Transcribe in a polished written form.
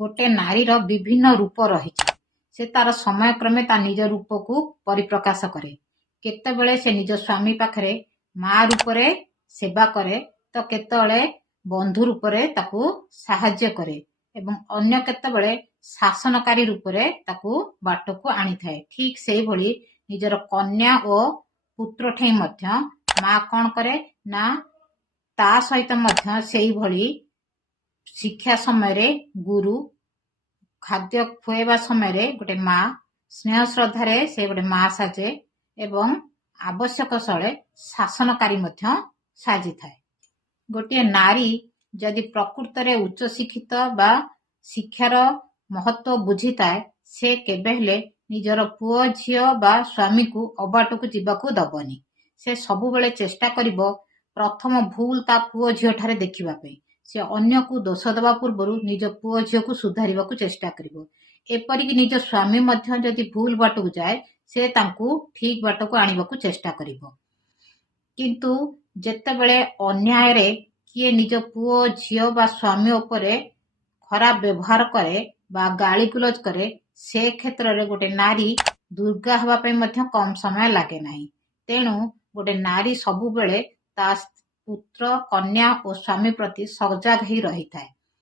गोटे नारीर विभिन्न रूप रही से तार समय क्रमे ता निज रूप को परिप्रकाश करे। केतेबेले से निज स्वामी पाखरे माँ रूपरे सेवा करे तो केतेबेले बंधु रूपरे ताकू साहाय्य करे एवं अन्य केतेबेले शासनकारी रूपरे ताकू बाटको आनी थाए। ठीक सेही भली निजर कन्या और पुत्र ठेई मध्य माँ कौन करे ना ता सहित मध्य सेही भली शिक्षा समय रे गुरु खाद्य खुएबा समय रे गोटे माँ स्नेह श्रद्धारे से गोटे माँ साजे एवं आवश्यक स्थले शासनकारी मध्य साजी थाए। गोटे नारी जदि प्रकृत रे उच्च शिक्षित बा शिक्षार महत्व बुझी थाए से केबे हेले निजर पुओ झियो बा स्वामी को अबाट को जीवाकू दबनी। से सबु बेले चेष्टा करिवो प्रथम भूल ता पुओ झियो ठारे देखिबा पे से अन्य को दोष दबा पूर्व निज पुओ झियो को सुधारिबा को चेष्टा करिवो। एपरिक निज स्वामी मध्य जदि भूल बाट को जाए से तांकू ठीक बाट को आनिबा को चेष्टा करिवो। किंतु जेतेबेले अन्याय रे किए निज पुओ झियो बा स्वामी उपरे खराब व्यवहार करे बा गाली गुलज करे से क्षेत्र रे गोटे नारी दुर्गा हवा पे मध्य कम समय लागे नाही। तेणु गोटे नारी सबु बेले ता पुत्र कन्या और स्वामी प्रति सजग ही रही थाए।